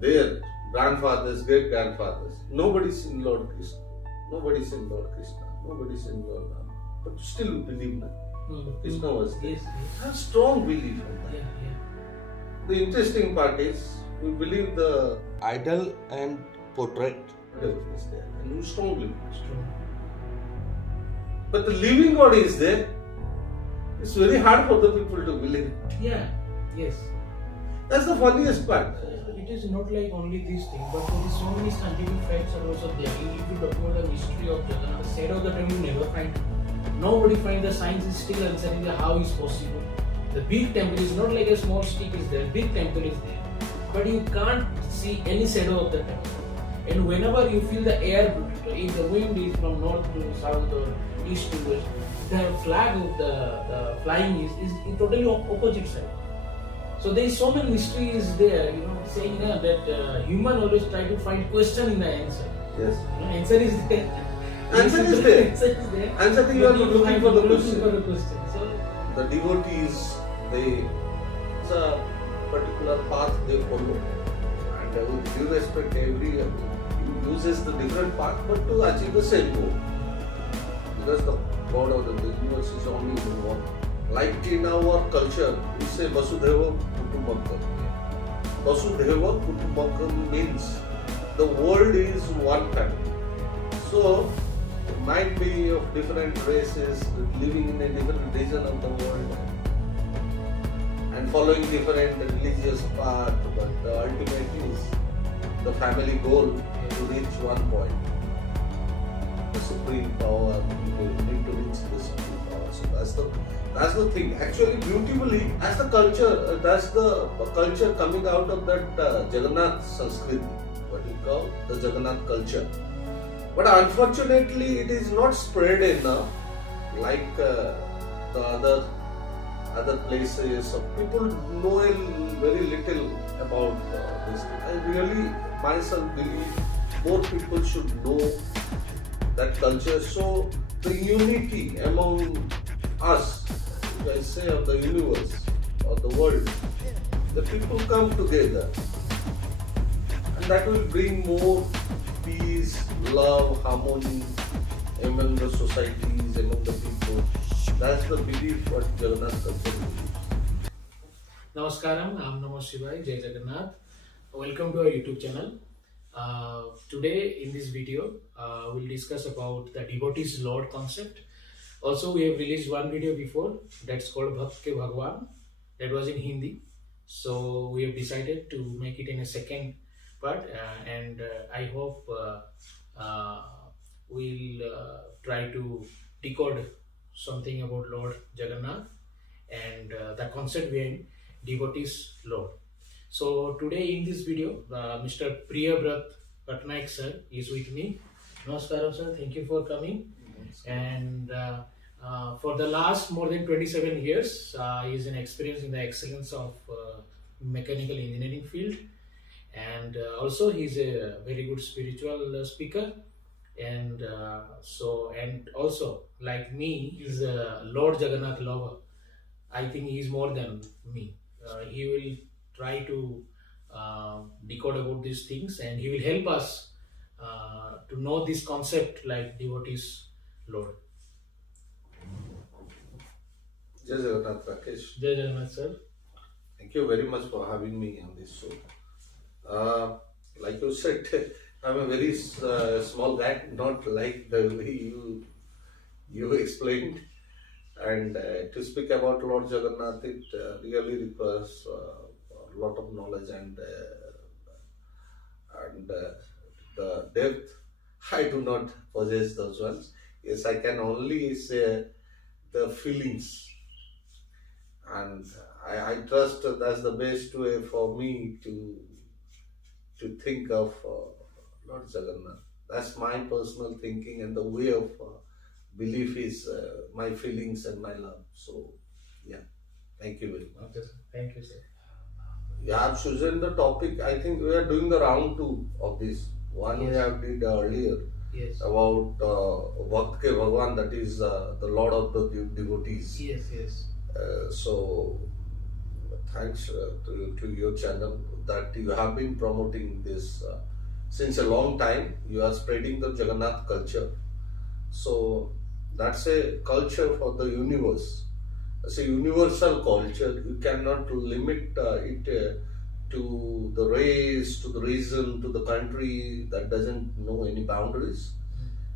their grandfathers, great grandfathers, nobody's in Lord Krishna, nobody's in Lord Krishna, nobody's in Lord Rama, but still we believe that Krishna was there. Yes, yes. I have strong belief on that. Yeah. The interesting part is we believe the idol and portrait is there, and we strongly believe. Strong. But the living God is there. It's very hard for the people to believe. Yeah. Yes. That's the funniest part. It is not like only this thing, but there is so many scientific facts are also there. If you talk about the mystery of Jagannath, the shadow of the time you never find. Nobody find the science is still answering the how is possible. The big temple is not like a small stick is there. Big temple is there, but you can't see any shadow of the temple. And whenever you feel the air, if the wind is from north to south or east to west, the flag of the flying is in totally opposite side. So there is so many mysteries there, saying that human always try to find question in the answer. Yes. Answer is there. Answer is there. Answer is there. Answer is you are looking for the Looking question. So The devotees, it's a particular path they follow, and with due respect, every uses the different path, but to achieve the same goal. Because the God of the universe is only in one. Like in our culture, we say Vasudhaiva Kutumbakam. Vasudhaiva Kutumbakam means the world is one family. So it might be of different races, living in a different region of the world, and following different religious path, but the ultimate is the family goal to reach one point. The supreme power, you need to reach the supreme power. So that's the thing. Actually, beautifully, that's the culture coming out of that Jagannath Sanskrit, what we call the Jagannath culture. But unfortunately, it is not spread enough like the other places. So people know very little about this. I really myself believe more people should know that culture. So the unity among us, if I say of the universe or the world, the people come together, and that will bring more peace, love, harmony among the societies, among the people. That's the belief what Jagannath culture believes. Namaskaram, Nam Namo Shivaya, Jai Jagannath. Welcome to our YouTube channel. Today in this video, we'll discuss about the Devotees Lord concept. Also, we have released one video before that's called Bhakt Ke Bhagwan. That was in Hindi. So we have decided to make it in a second part, and I hope we'll try to decode something about Lord Jagannath and the concept behind Devotees Lord. So today in this video, Mr. Priyabrat Patnaik sir is with me. Namaskaram sir, thank you for coming. And for the last more than 27 years, he is an experience in the excellence of mechanical engineering field, and also he is a very good spiritual speaker, and also like me, he is a Lord Jagannath lover. I think he is more than me. He will try to decode about these things, and he will help us to know this concept like devotees Lord. Jai Jagannath Rakesh. Jai Jagannath sir. Thank you very much for having me on this show. Like you said, I'm a very small guy, not like the way you explained. And to speak about Lord Jagannath, it really requires a lot of knowledge and the depth. I do not possess those ones. Yes, I can only say the feelings, and I trust that's the best way for me to think of Lord Jagannath. That's my personal thinking, and the way of belief is my feelings and my love. So, yeah, thank you very much. Okay, sir. Thank you, sir. Yeah, I've chosen the topic. I think we are doing the round two of this. One we have did earlier. Yes. About Bhakt Ke Bhagwan, that is the Lord of the devotees. Yes. So thanks to your channel that you have been promoting this since a long time. You are spreading the Jagannath culture. So that's a culture for the universe. It's a universal culture. You cannot limit it to the race, to the region, to the country that doesn't know any boundaries.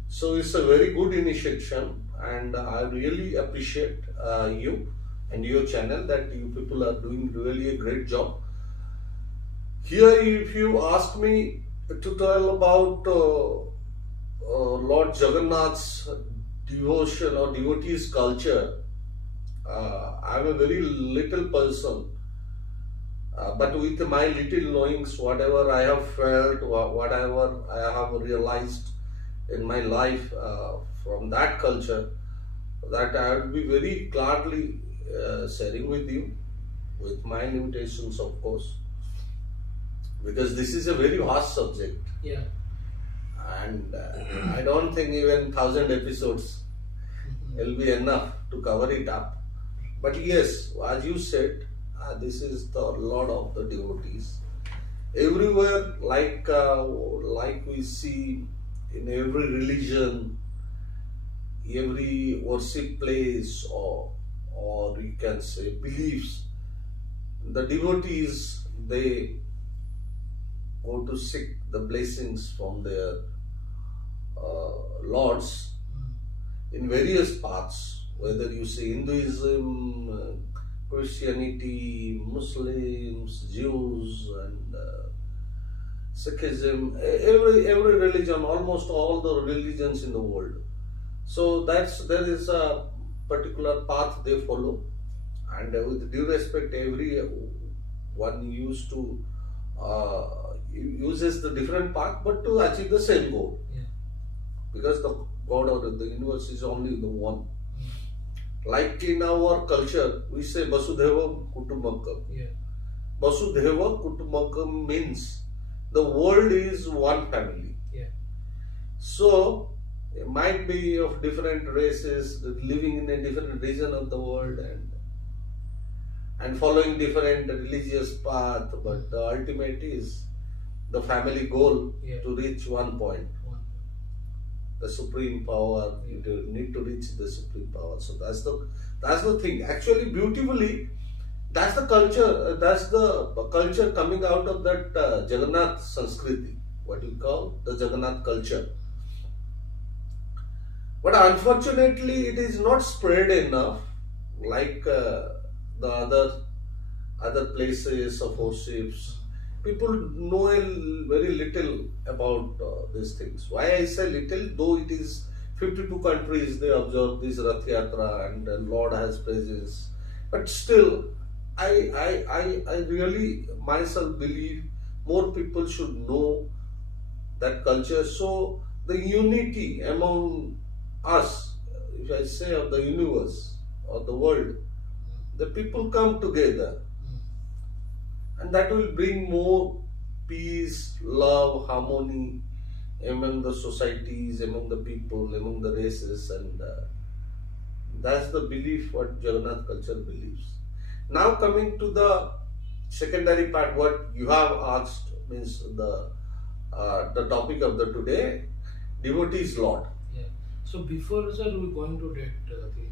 So it's a very good initiative, and I really appreciate you and your channel that you people are doing really a great job. Here, if you ask me to tell about Lord Jagannath's devotion or devotees culture, I'm a very little person, but with my little knowings, whatever I have felt, whatever I have realized in my life from that culture, that I will be very gladly sharing with you, with my limitations, of course, because this is a very vast subject. Yeah. And I don't think even 1,000 episodes will be enough to cover it up. But yes, as you said, this is the Lord of the devotees. Everywhere, like we see in every religion, every worship place, or you can say beliefs, the devotees, they go to seek the blessings from their lords in various paths, whether you say Hinduism, Christianity, Muslims, Jews, and Sikhism, every religion, almost all the religions in the world. So there is a particular path they follow, and with due respect, every one uses the different path, but to achieve the same goal. Yeah. Because the God or the universe is only the one. Like in our culture, we say Vasudhaiva Kutumbakam. Yeah. Vasudhaiva Kutumbakam means the world is one family. Yeah. So it might be of different races, living in a different region of the world, and following different religious path, but the ultimate is the family goal. Yeah. To reach one point, the supreme power. You need to reach the supreme power. So that's the thing. Actually, beautifully, that's the culture. That's the culture coming out of that Jagannath Sanskriti, what you call the Jagannath culture. But unfortunately, it is not spread enough like the other places of worships. People know very little about these things. Why I say little, though it is 52 countries they observe this Rath Yatra and the Lord has presence, but still, I really myself believe more people should know that culture. So the unity among us, if I say of the universe or the world, the people come together. And that will bring more peace, love, harmony among the societies, among the people, among the races, and that's the belief what Jagannath culture believes. Now coming to the secondary part, what you have asked means the topic of the today, devotees Lord. Yeah. So before, sir, we going to that thing.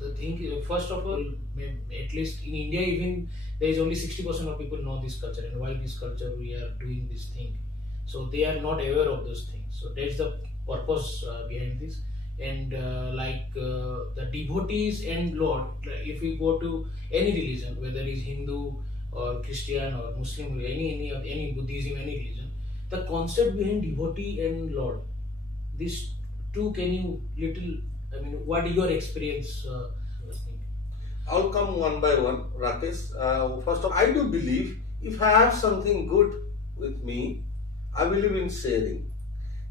The thing is, first of all, at least in India, even there is only 60% of people know this culture, and why this culture we are doing this thing. So they are not aware of those things. So that's the purpose behind this. And the devotees and Lord, if we go to any religion, whether it is Hindu or Christian or Muslim, any Buddhism, any religion, the concept behind devotee and Lord, these two, can you what is your experience? I'll come one by one, Rakesh. First of all, I do believe if I have something good with me, I believe in sharing,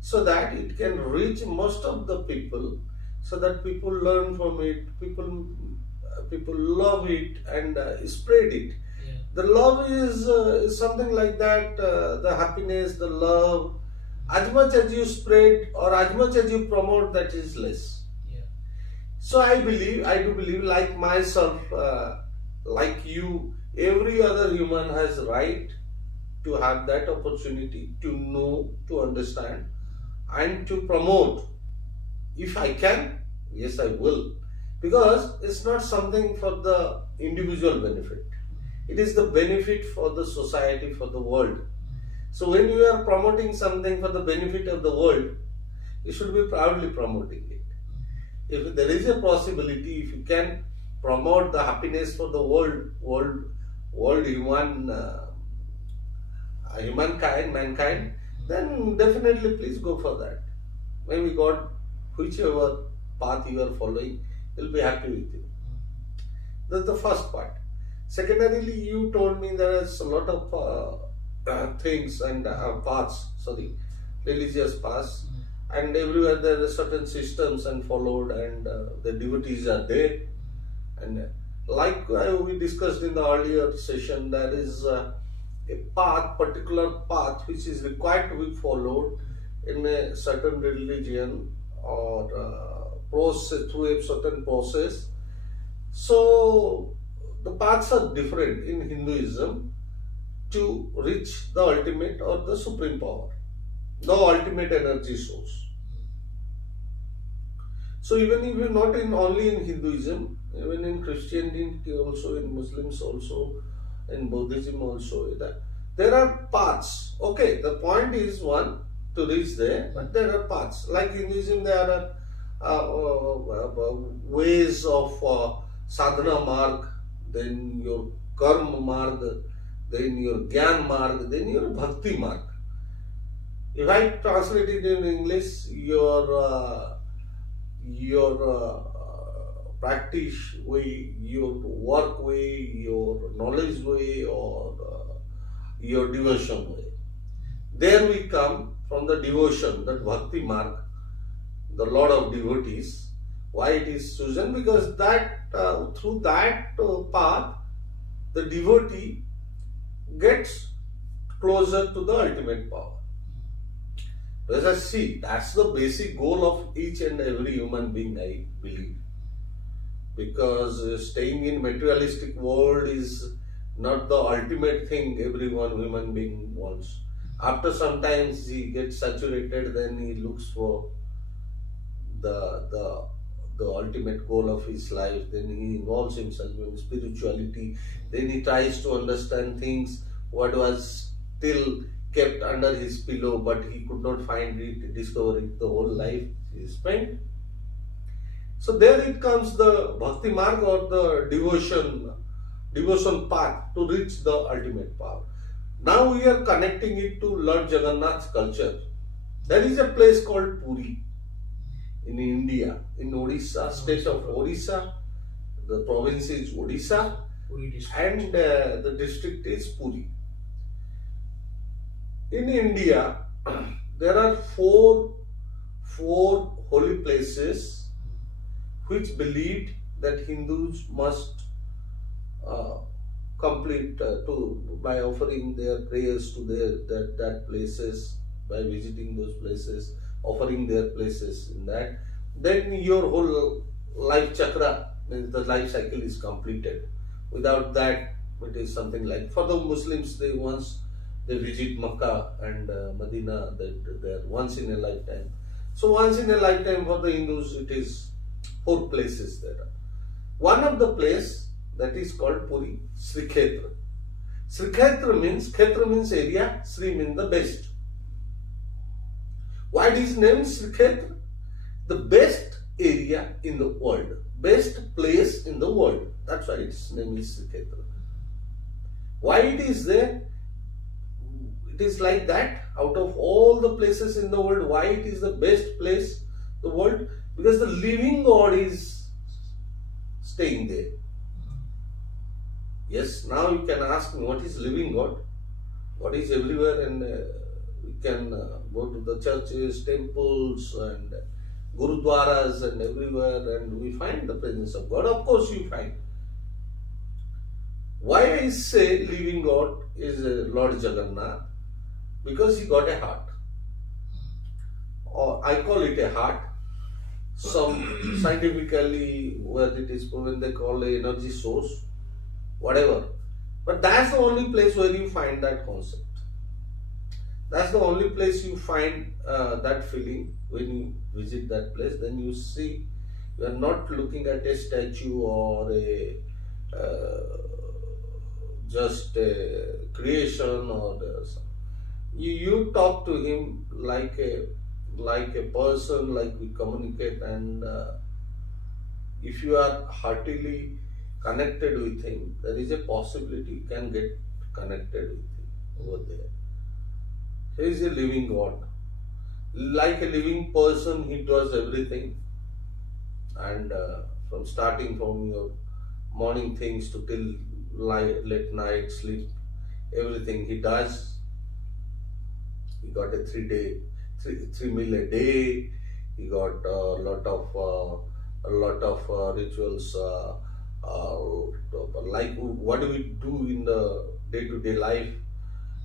so that it can reach most of the people, so that people learn from it, people love it and spread it. Yeah. The love is something like that, the happiness, the love, as much as you spread or as much as you promote, that is less. Yeah. So I do believe like myself, like you, every other human has right to have that opportunity to know, to understand, and to promote. If I can, yes, I will. Because it's not something for the individual benefit. It is the benefit for the society, for the world. So when you are promoting something for the benefit of the world, you should be proudly promoting it. If there is a possibility, if you can promote the happiness for the humankind, mankind, then definitely please go for that. Maybe God, whichever path you are following, will be happy with you. That's the first part. Secondarily, you told me there is a lot of things and religious paths, and everywhere there are certain systems and followed, and the devotees are there. And like we discussed in the earlier session, there is a particular path which is required to be followed in a certain religion or process, through a certain process. So the paths are different in Hinduism to reach the ultimate or the supreme power, the ultimate energy source. So even if you're not only in Hinduism, even in Christianity also, in Muslims also, in Buddhism also, there are paths. Okay, the point is one, to reach there, but there are paths. Like Hinduism, there are ways of sadhana marg, then your karma marg, then your gyan marg, then your bhakti marg. If I translate it in English, your practice way, your work way, your knowledge way, or your devotion way. There we come from the devotion, that bhakti marg, the Lord of devotees. Why it is chosen? Because that through that path, the devotee gets closer to the ultimate power. As I see, that's the basic goal of each and every human being, I believe. Because staying in materialistic world is not the ultimate thing every one human being wants. After sometimes he gets saturated, then he looks for the ultimate goal of his life. Then he involves himself in spirituality. Then he tries to understand things what was still kept under his pillow, but he could not find it, discover it the whole life he spent. So there it comes the bhakti marg, or the devotion path to reach the ultimate power. Now we are connecting it to Lord Jagannath's culture. There is a place called Puri in India, in Odisha, state of Odisha. The province is Odisha, and the district is Puri. In India, there are four holy places which believed that Hindus must complete by offering their prayers to that places, by visiting those places, offering their places in that. Then your whole life chakra, means the life cycle, is completed. Without that, it is something like, for the Muslims, they visit Makkah and Medina, they're once in a lifetime. So once in a lifetime, for the Hindus, it is 4 places there. One of the place that is called Puri, Sri Kshetra. Sri Kshetra means, Kshetra means area, Sri means the best. Why it is named Sri Kshetra? The best area in the world, best place in the world. That's why its name is Sri Kshetra. Why it is there? It is like that. Out of all the places in the world, why it is the best place in the world? Because the living God is staying there. Yes, now you can ask me, what is living God? God is everywhere, and we can go to the churches, temples, and gurudwaras, and everywhere, and we find the presence of God. Of course you find. Why I say living God is Lord Jagannath? Because he got a heart. Or I call it a heart. Some scientifically, where it is proven, they call it energy source. whatever. But that's the only place where you find that concept. That's the only place you find that feeling when you visit that place. Then you see, you are not looking at a statue or a just a creation or you talk to him like a person, like we communicate, and if you are heartily connected with him, there is a possibility you can get connected with him over there. He is a living God. Like a living person, he does everything. And from starting from your morning things to till late night sleep, everything he does. He got a three meal a day. He got a lot of rituals. Like what do we do in the day-to-day life,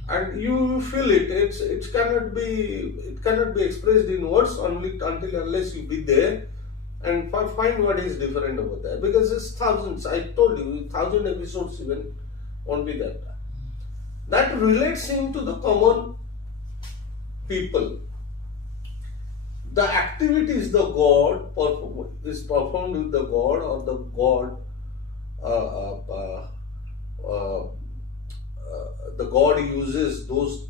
and you feel it. It cannot be expressed in words only until unless you be there and find what is different over there. Because it's thousands. I told you, 1,000 episodes even won't be that. That relates him to the common people. The activities the God is performed with the God, or the God the God uses those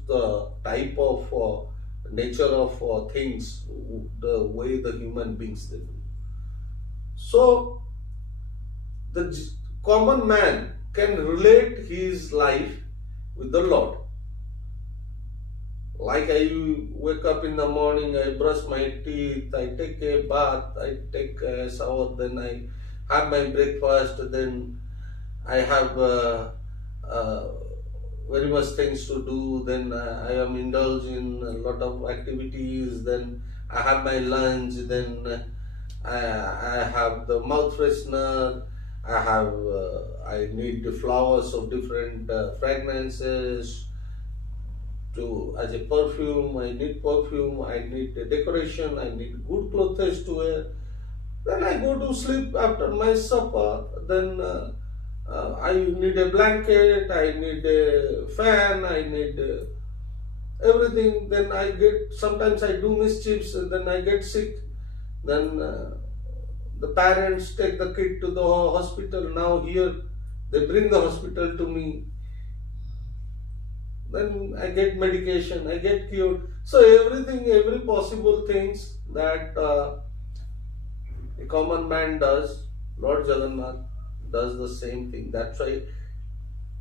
type of nature of things, the way the human beings they do. So the common man can relate his life with the Lord. Like I wake up in the morning, I brush my teeth, I take a bath, I take a shower, then I have my breakfast, then I have very much things to do, then I am indulged in a lot of activities, then I have my lunch, then I have the mouth freshener, I need the flowers of different fragrances, as a perfume, I need a decoration, I need good clothes to wear. Then I go to sleep after my supper. Then I need a blanket, I need a fan, I need everything. Then sometimes I do mischiefs, and then I get sick. Then the parents take the kid to the hospital. Now here they bring the hospital to me. Then I get medication, I get cured. So every possible things that a common man does, Lord Jagannath does the same thing. That's why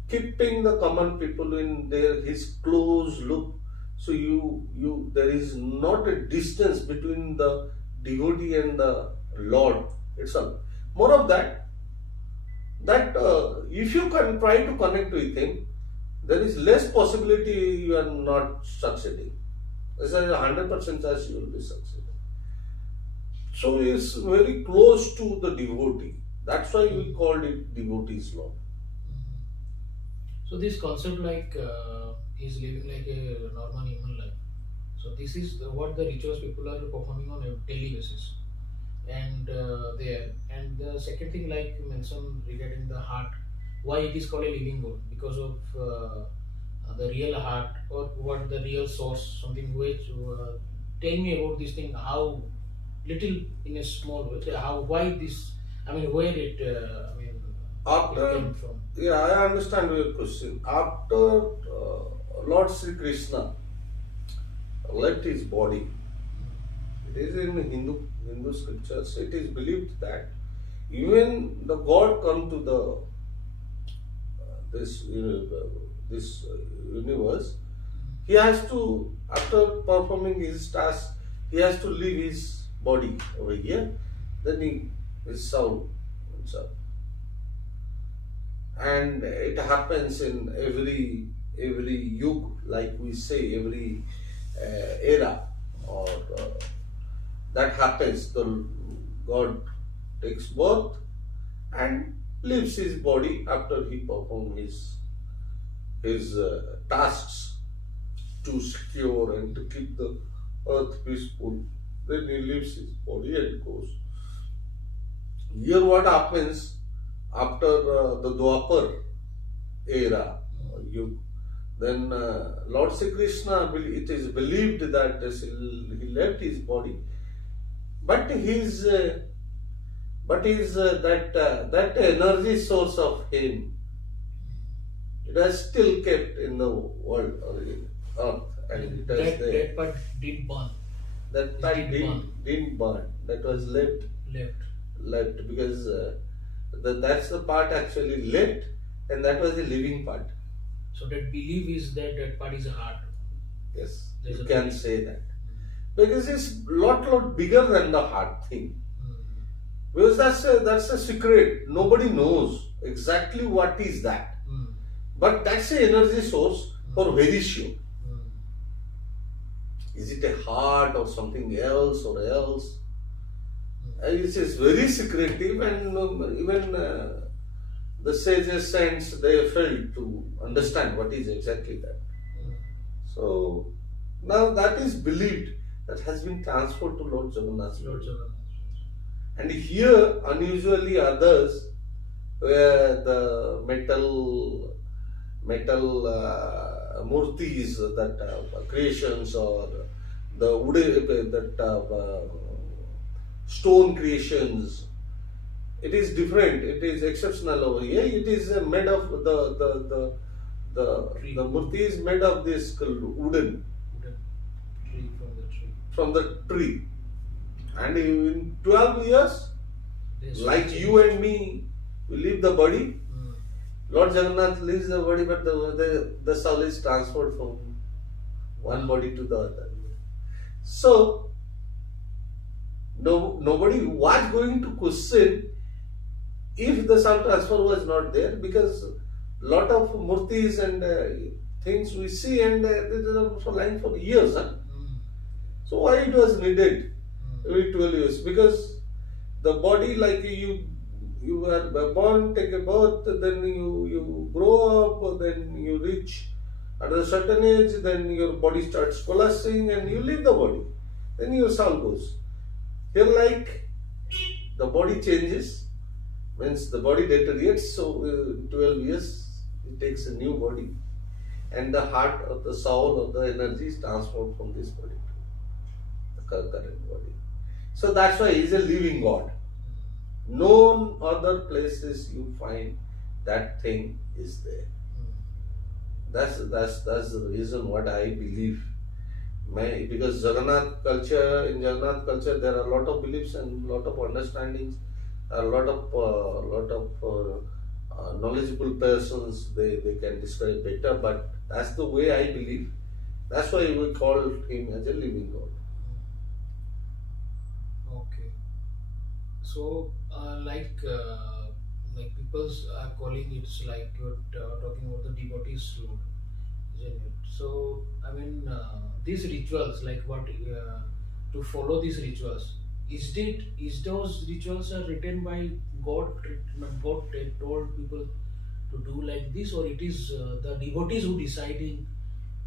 keeping the common people in his close loop. So there is not a distance between the devotee and the Lord itself. More of that if you can try to connect with him, there is less possibility you are not succeeding. There's a 100% chance you will be succeeding. So he is very close to the devotee. That's why we called it devotees law. So this concept is living like a normal human life. So this is what the rituals people are performing on a daily basis. And the second thing, like you mentioned regarding the heart, why it is called a living God? Because of the real heart, or what the real source, something which tell me about this thing, how little in a small way, why this, where it it came from. Yeah, I understand your question. After Lord Sri Krishna left his body, it is in Hindu scriptures, it is believed that even the God come to this universe, he has to, after performing his task, he has to leave his body over here, then he is sound himself. And it happens in every yug, like we say, every era, or that happens. The God takes birth and leaves his body after he performs his tasks to secure and to keep the earth peaceful. Then he leaves his body and goes. Here what happens after the Dwapar, era. You then Lord Sri Krishna, it is believed that he left his body, but his that energy source of him, it has still kept in the world or in earth, and it has there. That part didn't burn. That part didn't burn. That was left because that's the part actually left, and that was the living part. So that belief is that part is a heart. Yes, There's you a can belief. say that because it's lot bigger than the heart thing. Because that's a secret. Nobody knows exactly what is that. But that's an energy source for very sure. Is it a heart or something else or else? It is very secretive, and even the sages, saints, they failed to understand what is exactly that. So now that is believed, that has been transferred to Lord Jagannath. And here, unusually, others where the metal murtis, that creations, or the wood, stone creations, it is different. It is exceptional over here. It is made of the murti is made of this wooden Tree from the tree. And in 12 years, Yes. like you and me, we leave the body. Lord Jagannath leaves the body, but the soul is transferred from one body to the other. So, nobody was going to question if the soul transfer was not there, because lot of murtis and things we see, and they are for lying for years. Huh? So why it was needed every 12 years? Because the body, like you were born, take a birth, then you grow up, then you reach at a certain age, then your body starts collapsing and you leave the body. Then your soul goes. Here, like, the body changes, means the body deteriorates, so 12 years it takes a new body, and the heart or the soul or the energy is transformed from this body to the current body. So that's why he is a living God. No other places you find that thing is there. That's the reason what I believe. Because in Jagannath culture, there are a lot of beliefs and a lot of understandings, a lot of knowledgeable persons. They can describe better, but that's the way I believe. That's why we call him as a living God. Okay. So, like people are calling it's like you're talking about the devotees road, isn't it? So, I mean, these rituals, like what to follow these rituals, is those rituals are written by God? God told people to do like this, or it is the devotees who deciding,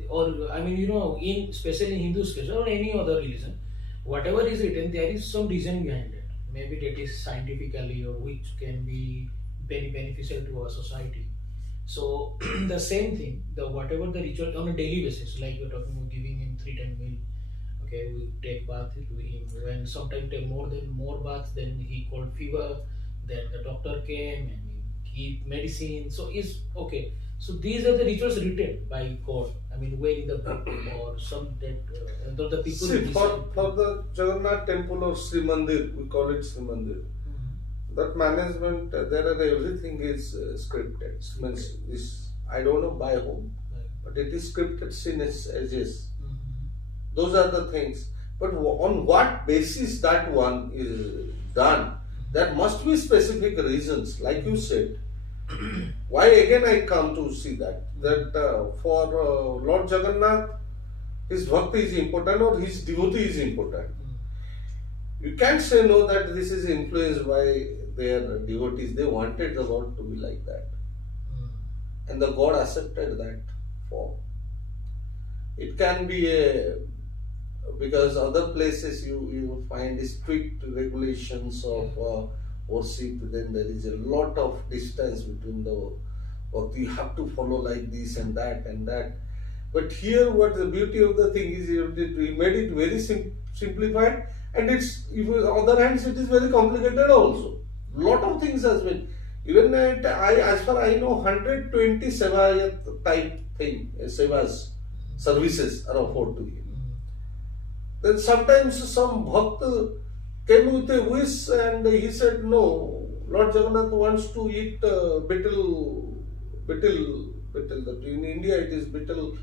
or I mean, in especially in Hindu scripture or any other religion, whatever is written, there is some reason behind it. Maybe that is scientifically, or which can be very beneficial to our society. So the same thing, the whatever the ritual on a daily basis, like you're talking about giving him 3 times meal. Okay, we take bath to him. When sometimes take more baths, then he called fever. Then the doctor came and he give medicine. So is okay. So these are the rituals written by God. I mean, where in the book or some that the people. See, who for the Jagannath temple or Sri Mandir, we call it Sri Mandir. That management, there are everything is scripted. Means I don't know by whom, but it is scripted sin edges. Those are the things. But on what basis that one is done, there must be specific reasons, like you said. Why again I come to see that for Lord Jagannath, his bhakti is important or his devotee is important. You can't say no that this is influenced by their devotees. They wanted the Lord to be like that. And the God accepted that form. It can be because other places you find strict regulations of worship, then there is a lot of distance between the or you have to follow like this and that and that. But here, what the beauty of the thing is, we made it very simplified, and it's, if on the other hand, it is very complicated also. Lot of things has been, even as far I know, 120 seva type thing, sevas, services are offered to him. Then sometimes some bhakt came with a wish and he said, no, Lord Jagannath wants to eat betel. That in India it is betel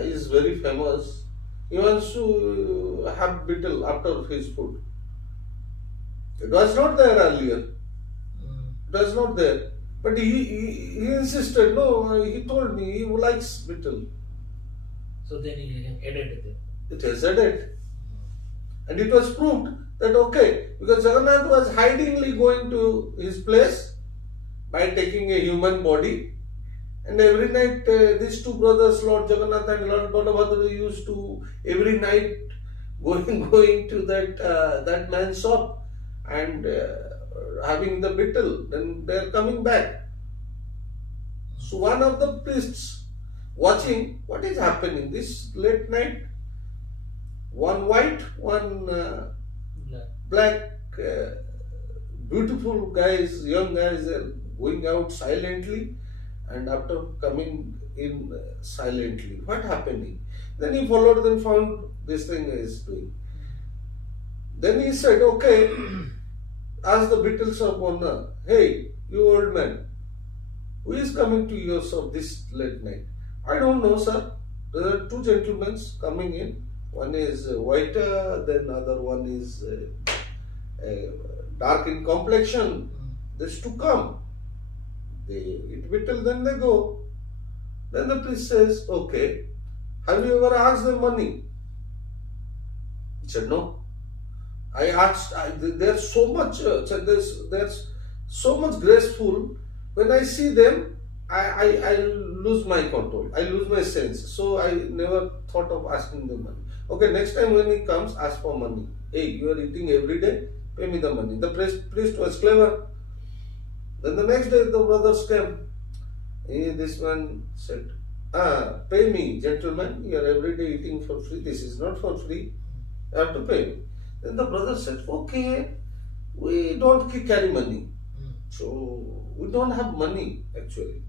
is very famous. He wants to have betel after his food. It was not there earlier. It was not there. But he insisted, no, he told me he likes betel. So then he added it. It is added. And it was proved that okay, because Jagannath was hidingly going to his place by taking a human body. And every night these two brothers, Lord Jagannath and Lord Balabhadra, used to every night going to that man's shop and having the betel. Then they are coming back. So one of the priests watching what is happening this late night, one white, one black, beautiful guys, young guys are going out silently, and after coming in silently, what happening? Then he followed them, found this thing is doing. Then he said, okay, ask the betel shop owner, hey, you old man, who is coming to your shop this late night? I don't know, sir. There are two gentlemen coming in. One is whiter, then other one is dark in complexion. There's to come. They eat betel, then they go. Then the priest says, okay, have you ever asked them money? He said, no. I asked, they're so much, there's so much graceful. When I see them, I lose my control. I lose my sense. So I never thought of asking them money. Okay, next time when he comes, ask for money. Hey, you are eating every day, pay me the money. The priest was clever. Then the next day the brothers came. This one said, pay me, gentlemen, you are every day eating for free. This is not for free. You have to pay me. Then the brother said, okay, we don't carry money. So we don't have money actually.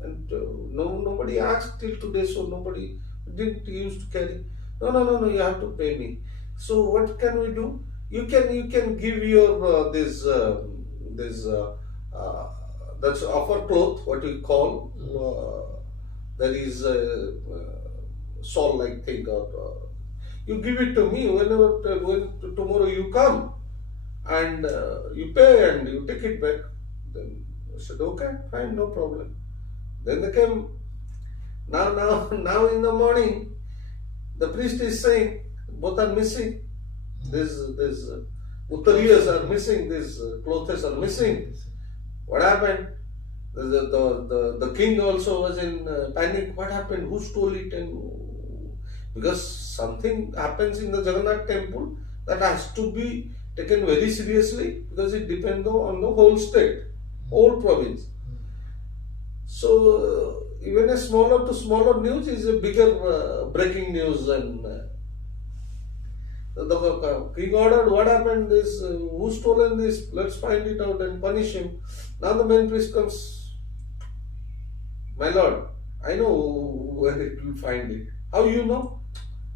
And nobody asked till today, so nobody didn't used to carry. No, you have to pay me. So what can we do? You can give your that's upper cloth, what we call, that is shawl like thing, or you give it to me when tomorrow you come and you pay and you take it back. Then I said, okay, fine, no problem. Then they came. Now in the morning, the priest is saying, both are missing. These uttariyas are missing. These clothes are missing. What happened? The king also was in panic. What happened? Who stole it? And because something happens in the Jagannath temple that has to be taken very seriously, because it depends on the whole state, whole province. So even a smaller to smaller news is a bigger breaking news. And the king ordered, what happened? This who stolen this? Let's find it out and punish him. Now the main priest comes. My lord, I know where it will find it. How you know?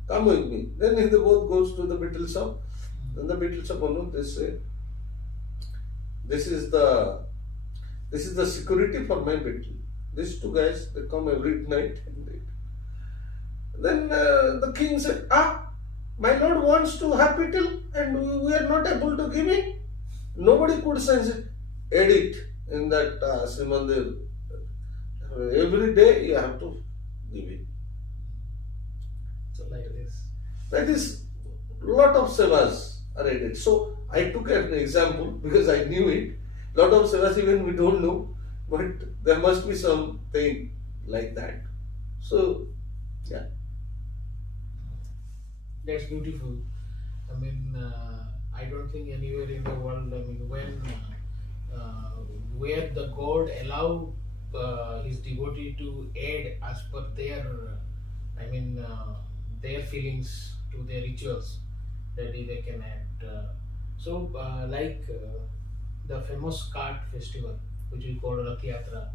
Come with me. Then they both goes to the betel shop. Then the betel shop owner, they say, this is the security for my betel. These two guys, they come every night and they. Then the king said, my lord wants to have betel and we are not able to give it. Nobody could sense it. Edit in that Srimandir. Every day you have to give it. So like this. That is, lot of sevas are added. So I took an example because I knew it. Lot of sevas even we don't know, but there must be something like that. So, yeah. That's beautiful. I mean, I don't think anywhere in the world, I mean, when where the God allow his devotee to aid as per their, their feelings to their rituals that they can add. The famous cart festival, which we call Rath Yatra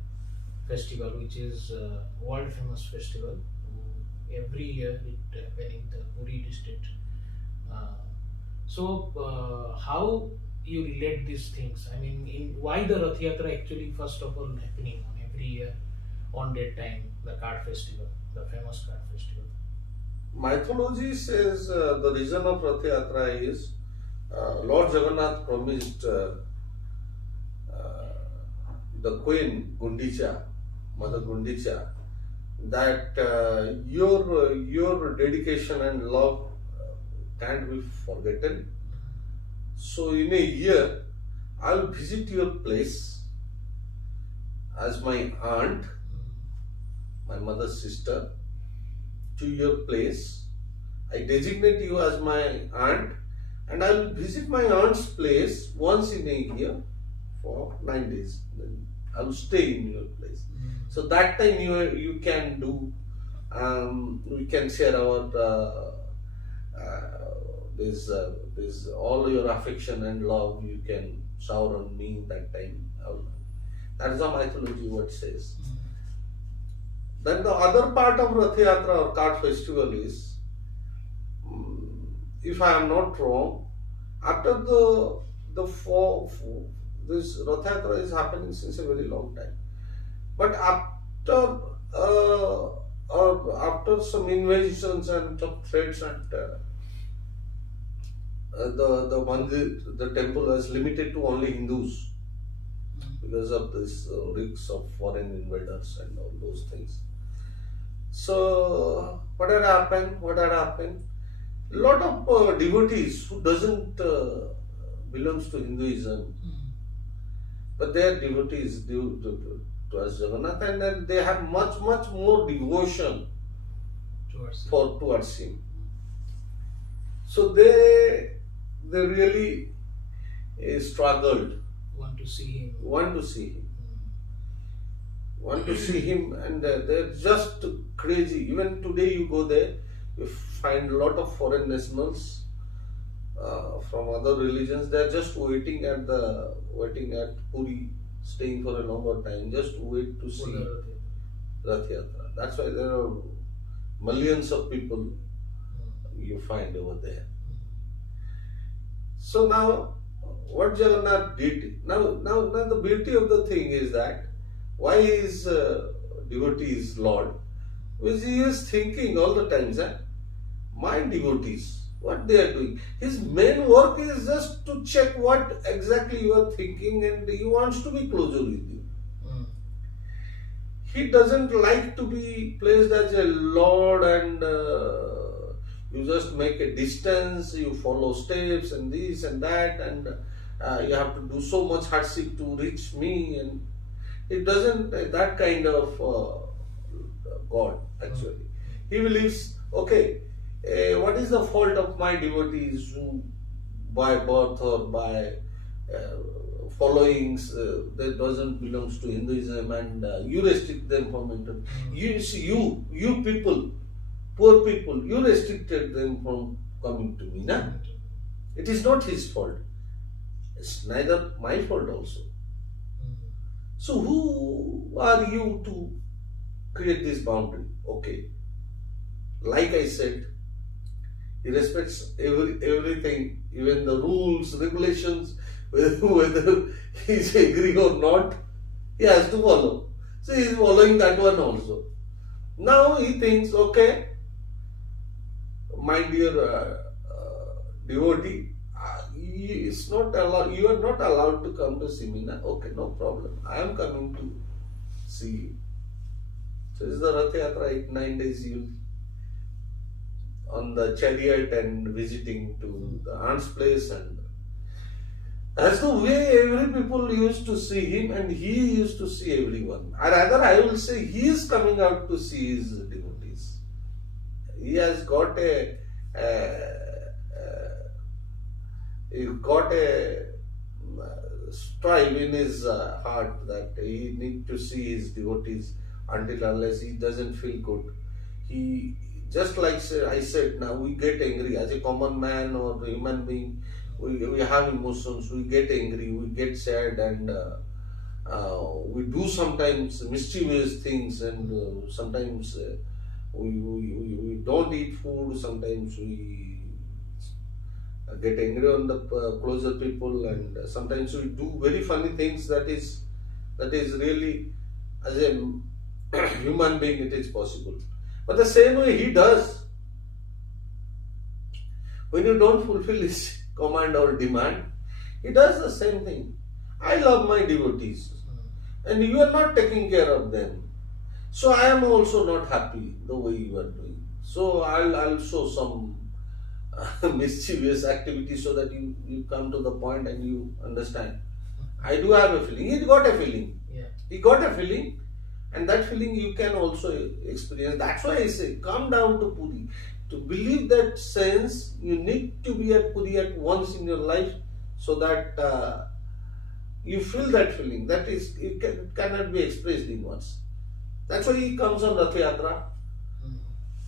festival, which is world famous festival. Every year it happens in the Puri district. How you relate these things? I mean, in why the Rath Yatra actually first of all happening on every year on that time, the cart festival, the famous cart festival. Mythology says the reason of Rath Yatra is Lord Jagannath promised the Queen Gundicha, Mother Gundicha, that your dedication and love can't be forgotten. So in a year, I'll visit your place as my aunt, my mother's sister, to your place. I designate you as my aunt, and I will visit my aunt's place once in a year for 9 days. Then I will stay in your place. So that time you can do. We can share our this all your affection and love you can shower on me that time. That is the mythology what says. Then the other part of Rath Yatra or cart festival is, if I am not wrong, after this Rath Yatra is happening since a very long time. But after some invasions and some threats and the temple was limited to only Hindus because of this risks of foreign invaders and all those things. So what had happened? A lot of devotees who doesn't belongs to Hinduism, but they are devotees towards Jagannath, and then they have much more devotion towards him. So they really struggled. Want to see him. Want to see him, and they're just crazy. Even today, you go there, you find a lot of foreign nationals from other religions. They're just waiting at Puri, staying for a longer time, just wait to see Rath Yatra. That's why there are millions of people you find over there. So now, what Jagannath did, now the beauty of the thing is that why is devotees Lord? Because he is thinking all the time, my devotees, what they are doing. His main work is just to check what exactly you are thinking, and he wants to be closer with you. He doesn't like to be placed as a Lord and you just make a distance, you follow steps and this and that, and you have to do so much hardship to reach me, and it doesn't that kind of God actually. He believes, okay, what is the fault of my devotees who by birth or by followings that doesn't belongs to Hinduism, and you restrict them from it. You people, poor people, you restricted them from coming to me. Na? It is not his fault. It's neither my fault also. So who are you to create this boundary? Okay. Like I said, he respects everything, even the rules, regulations, whether he's agree or not, he has to follow. So he is following that one also. Now he thinks, okay, my dear devotee, it's not allowed, you are not allowed to come to see me. Na? Okay, no problem. I am coming to see you. So this is the Rath Yatra, 9 days you on the chariot and visiting to the aunt's place, and that's the way every people used to see him, and he used to see everyone. Or rather, I will say he is coming out to see his devotees. He has got a strive in his heart that he need to see his devotees until unless he doesn't feel good. He just like I said, now we get angry as a common man or a human being. We have emotions. We get angry. We get sad, and we do sometimes mischievous things, and sometimes we don't eat food. Sometimes we get angry on the closer people, and sometimes we do very funny things that is really, as a human being, it is possible. But the same way he does, when you don't fulfill his command or demand, he does the same thing. I love my devotees, and you are not taking care of them, so I am also not happy the way you are doing. So I'll show some mischievous activity so that you come to the point and you understand. I do have a feeling. He got a feeling. Yeah. He got a feeling, and that feeling you can also experience. That's why I say, come down to Puri. To believe that sense, you need to be at Puri at once in your life, so that you feel that feeling. That is, it cannot be expressed in words. That's why he comes on Rath Yatra.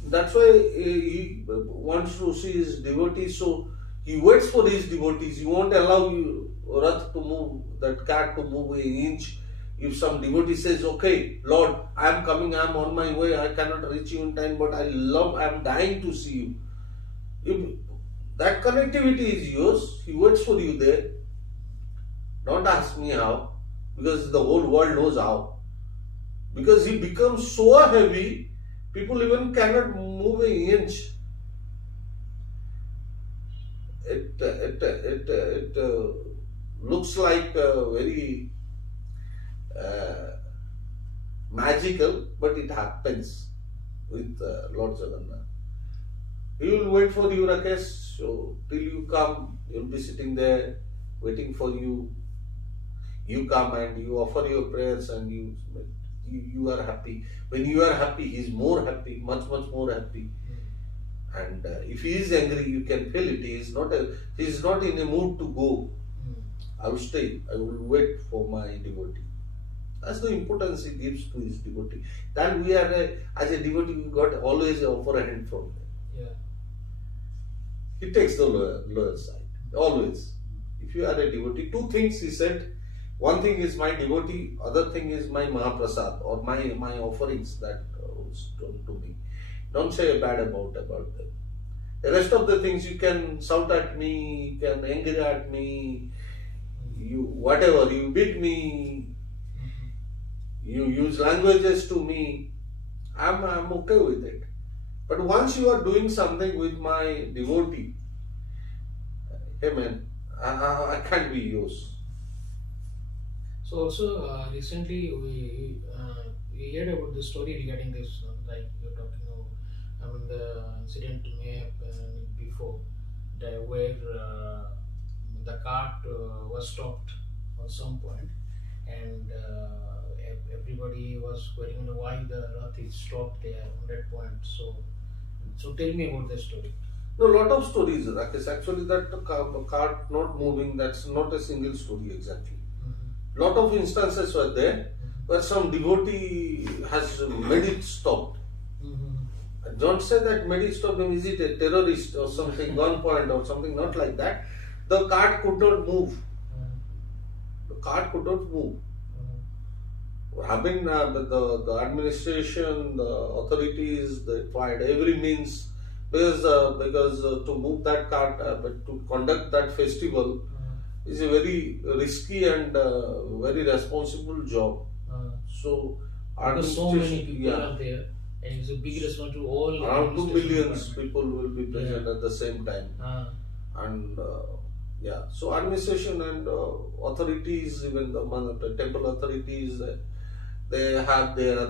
That's why he wants to see his devotees, so he waits for his devotees. He won't allow you Rath to move, that cat to move an inch. If some devotee says, okay, Lord, I am coming, I am on my way, I cannot reach you in time, but I am dying to see you. If that connectivity is yours, he waits for you there. Don't ask me how, because the whole world knows how. Because he becomes so heavy, people even cannot move an inch. It looks like very magical, but it happens with Lord Jagannath. He will wait for you, Rakesh. So till you come, you will be sitting there waiting for you. You come and you offer your prayers, and you are happy. When you are happy, he is more happy, much more happy. And if he is angry, you can feel it. He is not in a mood to go. I will stay. I will wait for my devotee. That's the importance he gives to his devotee. Then we are, as a devotee, we got always offer a hand from him. Yeah. He takes the lower side. Always. If you are a devotee, two things he said. One thing is my devotee, other thing is my Mahaprasad or my offerings that was done to me. Don't say bad about them. The rest of the things you can shout at me, you can anger at me, whatever, you beat me, you use languages to me, I'm okay with it. But once you are doing something with my devotee, hey man, I can't be yours. So also recently we heard about the story regarding this, like you're talking about. I mean, the incident may have before, where the cart was stopped at some point, and everybody was querying why the Rath is stopped there on that point. So tell me about the story. No, lot of stories, Rakesh. Actually, that cart not moving, that's not a single story exactly. Lot of instances were there where some devotee has made it stop. Don't say that made it stop. Is it a terrorist or something, gunpoint or something? Not like that. The cart could not move. The cart could not move. I mean, the administration, the authorities, they tried every means because to move that cart, but to conduct that festival is a very risky and very responsible job. So, because so many people are there, and it's a big response to all. Around 2 million people will be present at the same time. And so administration and authorities, even the temple authorities, they have their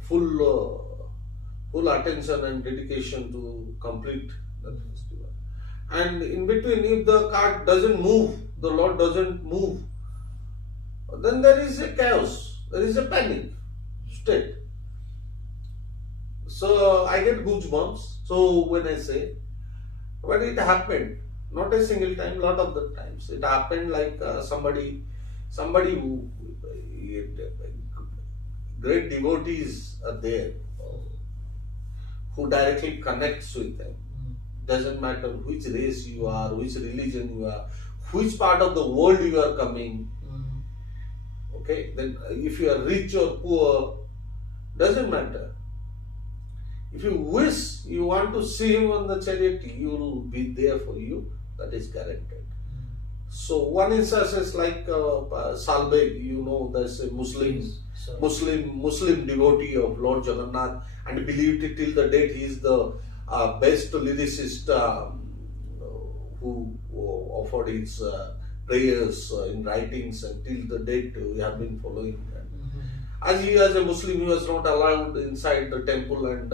full attention and dedication to complete that festival. And in between, if the cart doesn't move, the Lord doesn't move, then there is a chaos, there is a panic state. So I get goosebumps. So when I say, but it happened. Not a single time, lot of the times. It happened like somebody who great devotees are there who directly connects with them. Doesn't matter which race you are, which religion you are, which part of the world you are coming. Okay, then if you are rich or poor, doesn't matter. If you wish, you want to see him on the chariot, he will be there for you. That is guaranteed. So one instance is like Salbeg, you know, there's a Muslim devotee of Lord Jagannath, and believed it till the date he is the best lyricist who offered his prayers in writings, and till the date we have been following. As he as a Muslim, he was not allowed inside the temple, and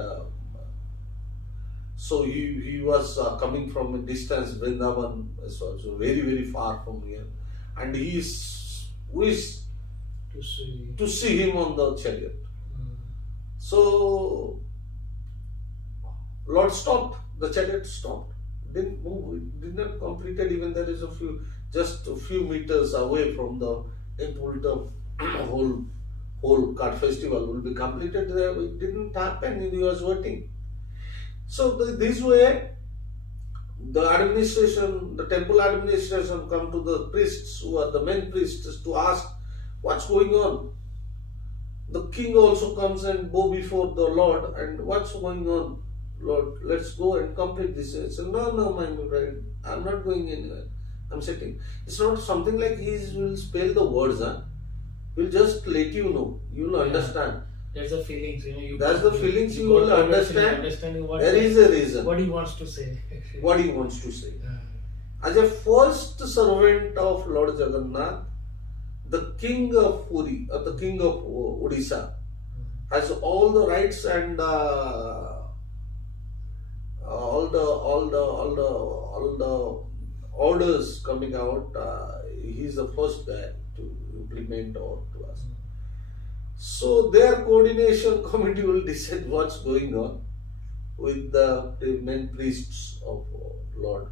so he was coming from a distance, Vrindavan, so very, very far from here, and he wished to see him on the chariot. So Lord stopped, the chariot stopped, didn't move, it did not completed. Even there is just a few meters away from the temple, the whole cart festival will be completed there. It didn't happen, he was waiting. So this way, the administration, the temple administration come to the priests, who are the main priests, to ask what's going on. The king also comes and bow before the Lord, and what's going on, Lord? Let's go and complete this. He said, no, my friend, I'm not going anywhere. I'm sitting. It's not something like he will spell the words, We'll just let you know. You will understand. That's the feelings, That's the feelings you will understand. There is a reason. What he wants to say. What he wants to say. As a first servant of Lord Jagannath, the king of Puri, or the king of Odisha, has all the rights and all the orders coming out. He is the first guy to implement or to us. So their coordination committee will decide what's going on with the main priests of Lord,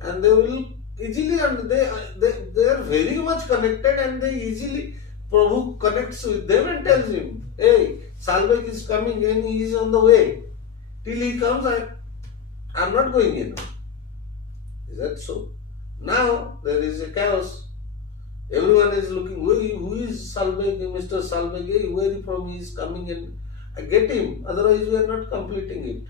and they will easily, and they are very much connected, and they easily, Prabhu connects with them and tells him, hey, Salbeg is coming and he is on the way. Till he comes, I'm not going in. Is that so? Now there is a chaos. Everyone is looking, who is Salbeg, Mr. Salbeg, where from he is coming, and I get him, otherwise we are not completing it.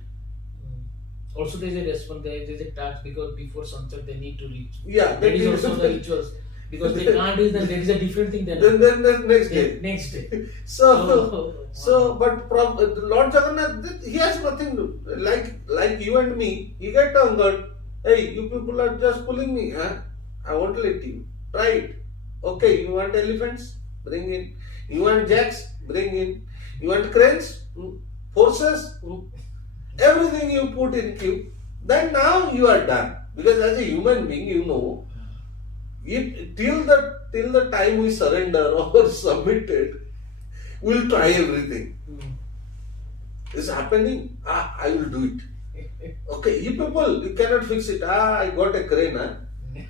Also there is a response, there is a task, because before sunset they need to reach. Yeah, that is also the rituals. Because they can't do that, there is a different thing then the next day. Next day. But Lord Jagannath, he has nothing to do. Like you and me, he get angered. Hey, you people are just pulling me. I won't let you. Try it. Okay, you want elephants? Bring in. You want jacks? Bring in. You want cranes? Horses? Everything you put in queue. Then now you are done. Because as a human being, you know, till the time we surrender or submit it, we'll try everything. It's happening. I will do it. Okay, you people, you cannot fix it. I got a crane.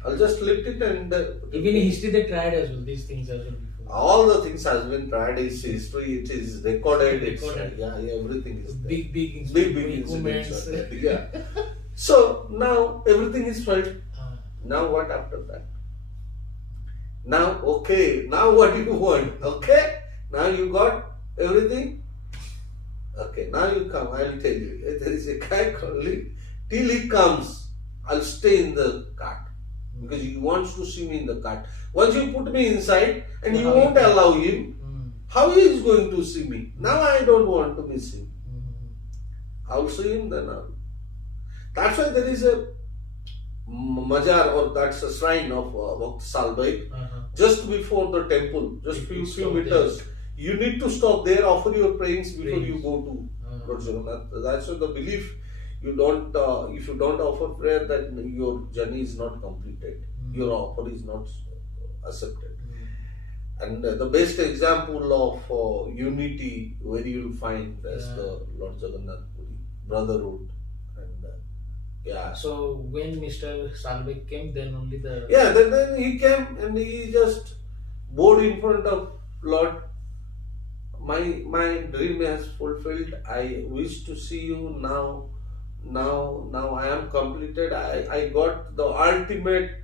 I'll just lift it and... Even in history they tried as well, these things as well before. All the things has been tried, it's history, it is recorded, everything is there. Big incidents are there. Yeah. So now everything is fine. Now what after that? Now, okay, now what do you want? Okay, now you got everything? Okay, now you come, I'll tell you. There is a guy called Lee. Till he comes, I'll stay in the cart. Because he wants to see me in the cart. Once you put me inside and you won't allow him, how he is going to see me? Now I don't want to miss him. I'll see him then. That's why there is a Majar, or that's a shrine of Salbeg, just before the temple, just few meters. There. You need to stop there, offer your prayers before you go to Lord Jagannath. That's why the belief. You don't, if you don't offer prayer, then your journey is not completed. Your offer is not accepted. And the best example of unity, where you will find as the Lord Jagannath Puri, brotherhood, and Yeah. So when Mr. Salvek came, then only the Yeah, then he came and he just bowed in front of Lord. My dream has fulfilled. I wish to see you now. Now I am completed. I got the ultimate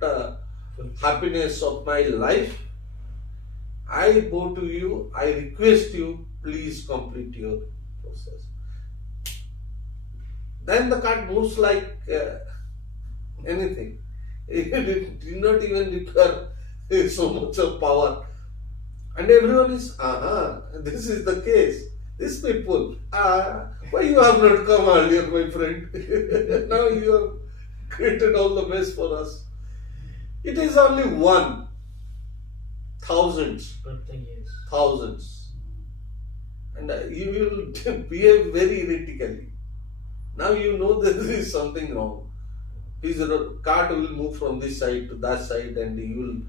happiness of my life. I bow to you. I request you, please complete your process. Then the cart moves like anything. It did not even require so much of power. And everyone is, this is the case. These people, why you have not come earlier, my friend? Now you have created all the mess for us. It is only one, thousands, but thing is, thousands. And you will behave very erratically. Now you know there is something wrong. His cart will move from this side to that side and he will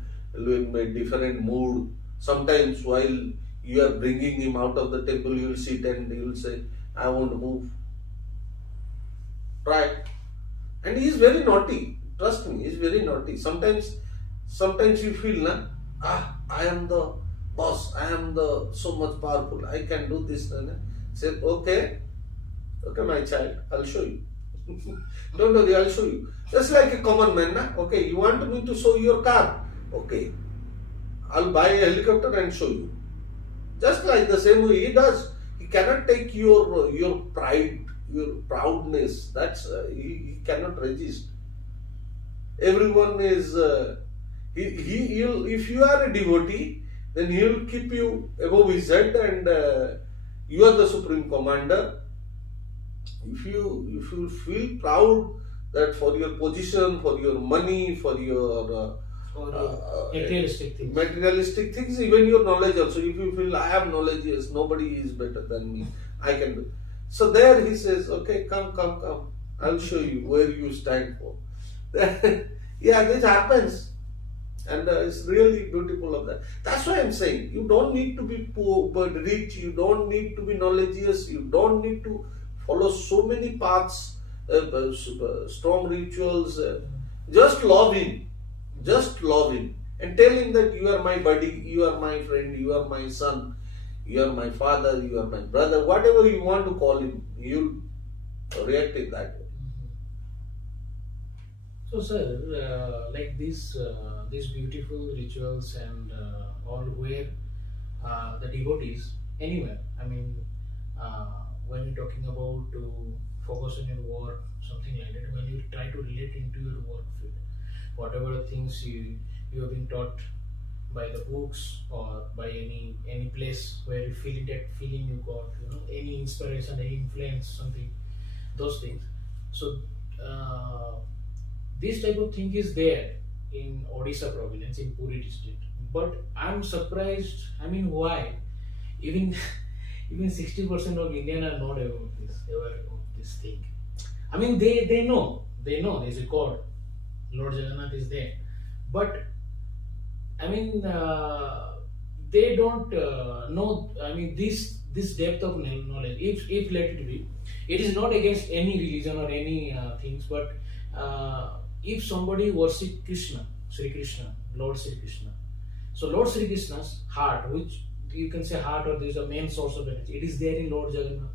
in a different mood. Sometimes while you are bringing him out of the temple, you will sit and he will say, I want to move. Try. And he is very naughty. Trust me, he is very naughty. Sometimes you feel, I am the boss, I am the so much powerful, I can do this. Say, okay, my child, I'll show you. Don't worry, I'll show you. Just like a common man, okay, you want me to show your car? Okay, I'll buy a helicopter and show you. Just like the same way he does. He cannot take your pride, your proudness. That's he cannot resist. Everyone is he'll, if you are a devotee, then he will keep you above his head and you are the supreme commander. If you feel proud that for your position, for your money, for your materialistic things, even your knowledge also, if you feel I have knowledge, yes, nobody is better than me, I can do. So there he says, okay, come, I'll show you where you stand for. Yeah, this happens. And it's really beautiful of that. That's why I'm saying, you don't need to be poor but rich, you don't need to be knowledgeous, you don't need to follow so many paths, strong rituals. Just love him. Just love him. And tell him that you are my buddy, you are my friend, you are my son, you are my father, you are my brother, whatever you want to call him, you'll react in that way. So, sir, like these beautiful rituals and all where the devotees anywhere. I mean, when you're talking about to focus on your work, something like that. When you try to relate into your work field, whatever things you have been taught by the books or by any place where you feel that feeling you got, any inspiration, any influence, something, those things. So. This type of thing is there in Odisha province, in Puri district. But I'm surprised. I mean, why? Even 60% of Indian are not aware of this thing. I mean, they know there's a God, Lord Jagannath is there, but I mean they don't know. I mean this depth of knowledge. If let it be, it is not against any religion or any things, but. If somebody worship Krishna, Sri Krishna, Lord Sri Krishna, so Lord Sri Krishna's heart, which you can say heart or this is the main source of energy, it is there in Lord Jagannath.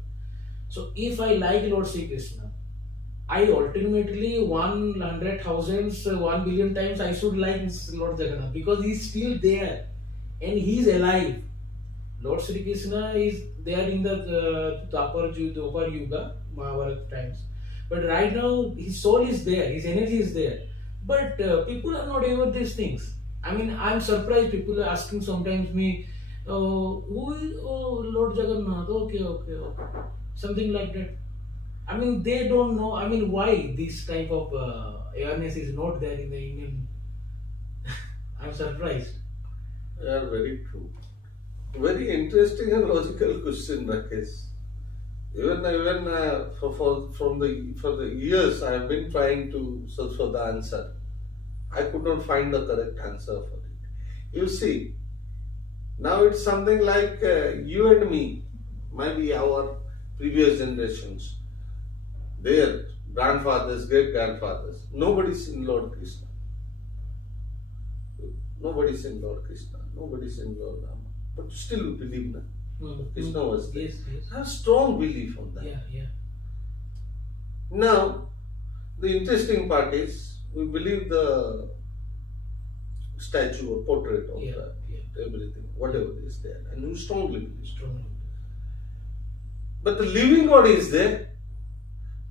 So if I like Lord Sri Krishna, I ultimately 100,000, 1 billion times I should like Lord Jagannath because he is still there and he is alive. Lord Sri Krishna is there in the upper Yuga, Mahabharata times. But right now, his soul is there, his energy is there. But people are not aware of these things. I mean, I'm surprised people are asking sometimes me, who is Lord Jagannath? Okay. Something like that. I mean, they don't know. I mean, why this type of awareness is not there in the Indian? I'm surprised. Yeah, very true. Very interesting and logical question, Rakesh. Even for the years I have been trying to search for the answer. I could not find the correct answer for it. You see, now it's something like you and me, maybe our previous generations. There, grandfathers, great grandfathers. Nobody seen Lord Krishna. Nobody seen Lord Krishna. Nobody seen Lord Rama. But still we believe that Krishna was there. Yes, yes. I have strong belief on that. Yeah, yeah. Now, the interesting part is we believe the statue or portrait of Yeah, that, yeah. everything, whatever is there, and we strongly believe. Strongly. But the living God is there.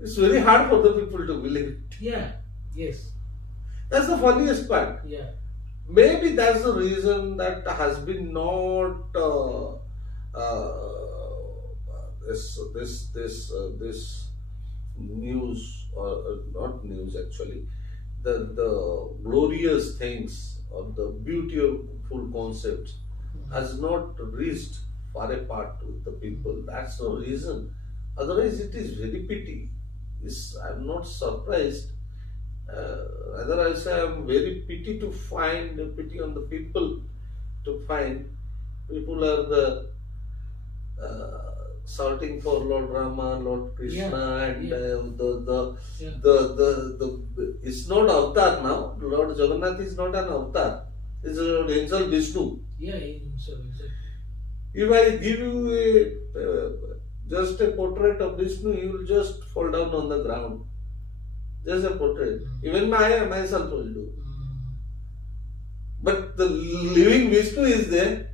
It's very hard for the people to believe it. Yeah, yes. That's the funniest part. Yeah. Maybe that's the reason that has been not this news or not news actually, the glorious things or the beautiful concepts has not reached far apart with the people. That's the reason. Otherwise, it is very pity. I'm not surprised. Rather, I say I'm very pity on the people to find people are the shouting for Lord Rama, Lord Krishna, and the it's not avatar now. Lord Jagannath is not an avatar. It's an angel Vishnu. Yeah, so exactly. If I give you just a portrait of Vishnu, you will just fall down on the ground. Just a portrait. Even myself will do. But the living Vishnu is there.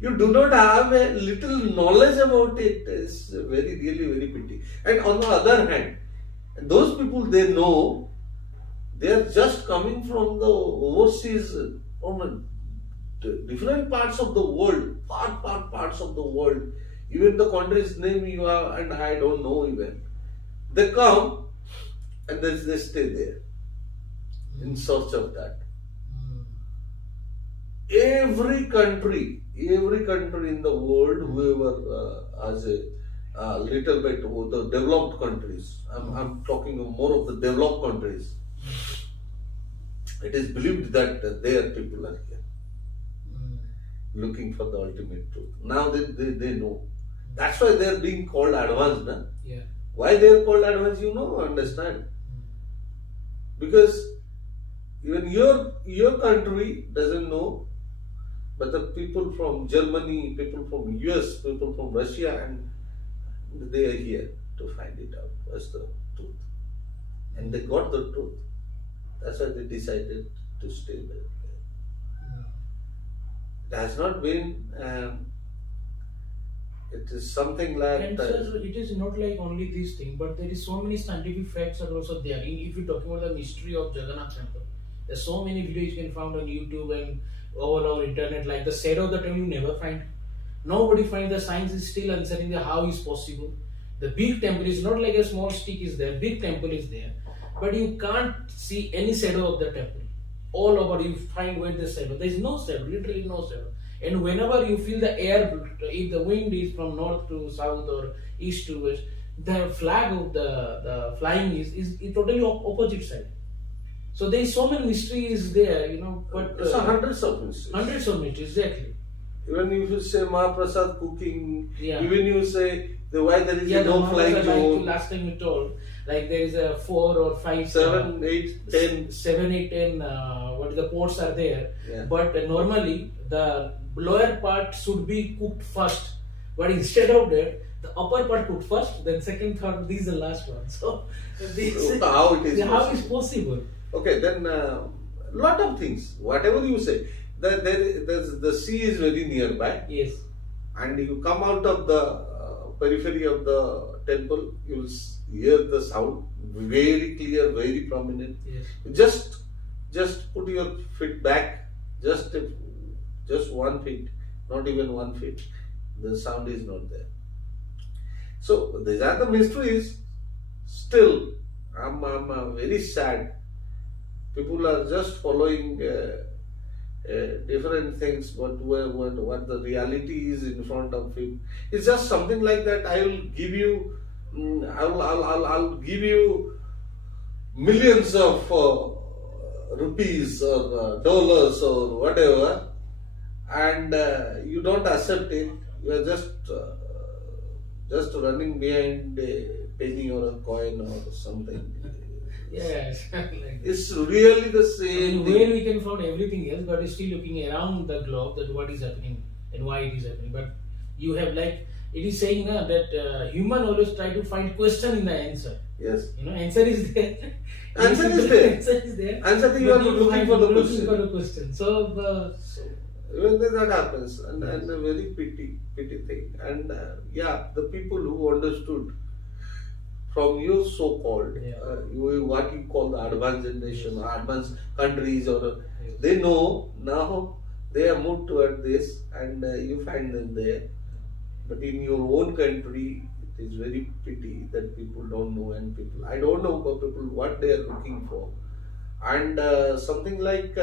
You do not have a little knowledge about it. It's really very pity. And on the other hand, those people they know, they are just coming from the overseas, from different parts of the world, far parts of the world. Even the country's name you have and I don't know even. They come and they stay there in search of that. Every country in the world, whoever has a little bit of the developed countries, I'm talking more of the developed countries, it is believed that their people are here looking for the ultimate truth. Now they know. That's why they are being called advanced. Huh? Yeah. Why they are called advanced, understand. Because even your country doesn't know, but the people from Germany, people from US, people from Russia, and they are here to find it out. What's the truth? And they got the truth. That's why they decided to stay there. It has not been. It is something like. And sir, it is not like only this thing, but there is so many scientific facts are also there. If you talk about the mystery of Jagannath temple, there's so many videos you can find on YouTube and all over internet. Like the shadow of the temple, you never find. Nobody find. The science is still answering the how is possible. The big temple is not like a small stick is there. Big temple is there, but you can't see any shadow of the temple. All over you find where the shadow. There is no shadow, literally no shadow. And whenever you feel the air, if the wind is from north to south or east to west, the flag of the flying is totally opposite side. So there is so many mysteries there, but it's hundreds of mysteries. Hundreds of mysteries, exactly. Even if you say Mahaprasad cooking, Yeah. even you say why there is no flying zone. Last time you told, like there is a 4 or 5, 7, 8, 10. 7, 8, 10. What the ports are there, Yeah. but normally the lower part should be cooked first. But instead of that, the upper part cooked first, then second, third. These are the last one. So this How it is how is possible? possible? Okay, then lot of things. Whatever you say, the sea is very nearby, Yes. and you come out of the periphery of the temple, you will hear the sound very clear, very prominent. Yes. Just put your feet back, just 1 feet, not even 1 feet. The sound is not there. So these are the mysteries. Still, I'm very sad. People are just following different things, but what the reality is in front of him. It's just something like that. I will give you, I'll give you millions of rupees or dollars or whatever, and you don't accept it. You are just running behind penny or a coin or something. Yes. Like this. It's really the I same mean, thing. where we can find everything else, but still looking around the globe that what is happening and why it is happening. But you have like it is saying that human always try to find question in the answer. Yes. Answer is there. Answer is there. Answer is there. Answer you are looking for the looking question. for the question. So So even then that happens, and a very pity thing. And the people who understood from your so-called what you call the advanced generation or advanced countries, or they know now they are moved toward this, and you find them there. But in your own country, it is very pity that people don't know, and people I don't know about people what they are looking for, and something like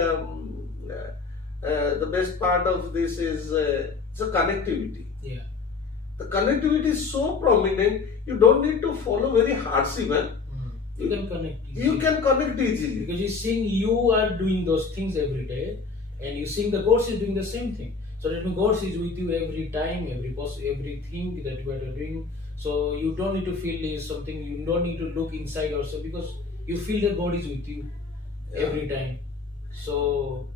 the best part of this is it's a connectivity. yeah. The connectivity is so prominent, you don't need to follow very hardly, man. You can connect. You can connect easily. Because you seeing you are doing those things every day, and you seeing the God is doing the same thing. So that means God is with you every time, everything that you are doing. So you don't need to feel is something. You don't need to look inside also, because you feel that God is with you every time. So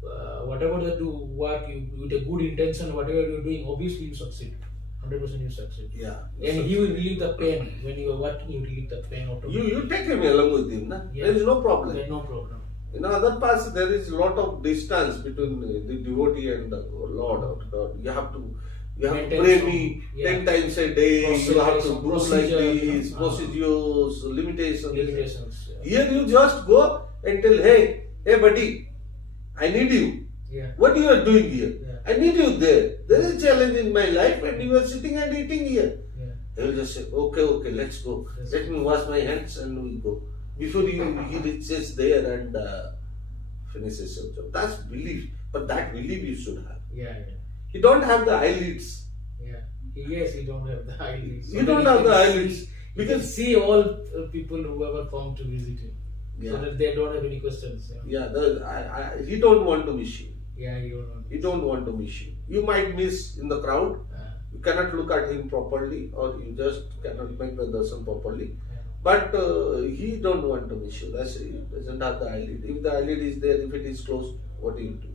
whatever that you work, you with a good intention, whatever you're doing, obviously you succeed. 100% you succeed. Yeah. And he will relieve the pain. When you are working, you relieve the pain automatically. You take him along with him, na? Yeah. There is no problem. There's no problem. In other parts, there is a lot of distance between the devotee and the Lord. You have to Maintain pray some- me yeah. 10 times a day. You have to Some do like procedure, this, procedures, limitations. Limitations. Here you just go and tell, hey buddy, I need you. Yeah. What you are doing here? Yeah. I need you there. There is a challenge in my life, and you are sitting and eating here. Yeah. He will just say, okay, let's go. Yes. Let me wash my hands and we go. Before he reaches there and finishes his job. That's belief. But that belief you should have. Yeah. You don't have the eyelids. Yeah. Yes, you don't have the eyelids. You don't have the eyelids. You can Because, see all people who ever come to visit him. yeah, So that they don't have any questions. he don't want to miss you. Yeah, you don't know. He don't want to miss you. You might miss in the crowd. You cannot look at him properly, or you just cannot make the darshan properly. But he don't want to miss you. That's he doesn't have the eyelid. If the eyelid is there, if it is closed, what do you do?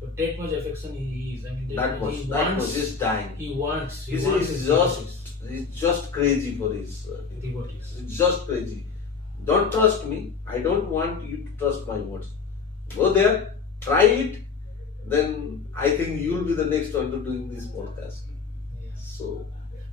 So that much affection he is. I mean, That much is dying. He wants. He He's wants his he's just crazy for his. devotees. He's just crazy. Don't trust me. I don't want you to trust my words. Go there, try it. Then I think you'll be the next one to doing this podcast. Yes. So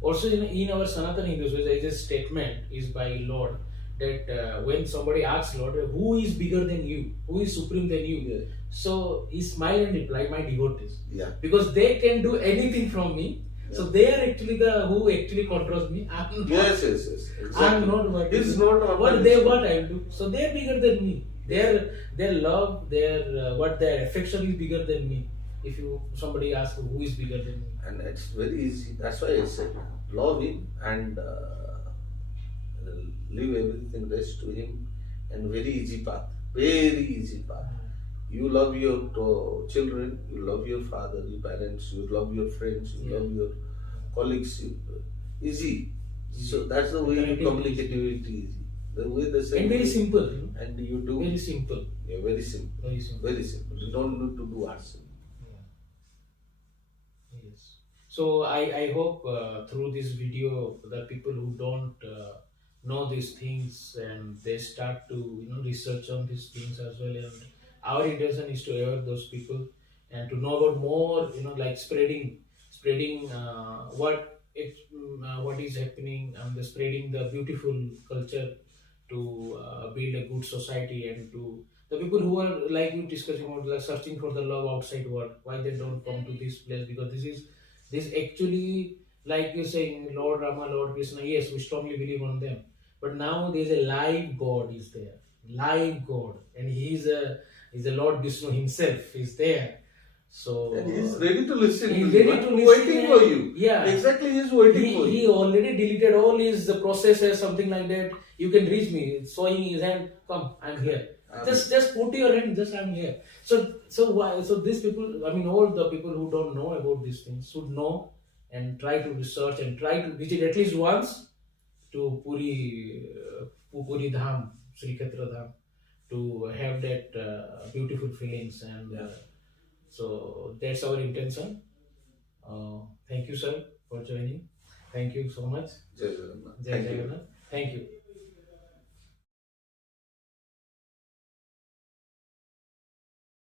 Also, in our Sanatana Hindus, there is a statement is by Lord that when somebody asks Lord, who is bigger than you? Who is supreme than you? yeah, So he smiled and replied, my devotees. yeah. Because they can do anything from me. So they are actually the who actually controls me. I'm not. Yes. Exactly. I'm not what It's not what organized. what I do. So they are bigger than me. Their love, their affection is bigger than me. If somebody asks who is bigger than me. And it's very easy. That's why I said, love him and leave everything rest to him, and very easy path. Very easy path. You love your children, you love your father, your parents, you love your friends, you Yeah. love your colleagues. Easy. So that's the way you Connectivity communicate it easy. The way the same And very way- simple. And you do Very simple. yeah, very simple. Very simple. Very simple. You don't need to do arts. Yes. So I hope through this video that people who don't know these things and they start to research on these things as well. And our intention is to aware those people and to know about more like spreading what is happening and the spreading the beautiful culture to build a good society, and to the people who are like you discussing about like searching for the love outside world, why they don't come to this place, because this actually, like you're saying, Lord Rama, Lord Krishna, yes, we strongly believe on them, but now there's a live God is there, live God, and he's a Lord Vishnu himself is there. So And he's ready to listen he's to you. ready to He's listen waiting and- for you. yeah. Exactly, he's waiting for He you. already deleted all his processes, something like that. You can reach me, showing his hand. Come, I'm here. Just put your hand. Just I'm here. So why? So these people, I mean, all the people who don't know about these things should know and try to research and try to visit at least once to Puri Dham, Sri Kshetra Dham, to have that beautiful feelings, and so that's our intention. Thank you, sir, for joining. Thank you so much. Jai Jagannath. Jai Thank you. Jagannath. Thank you.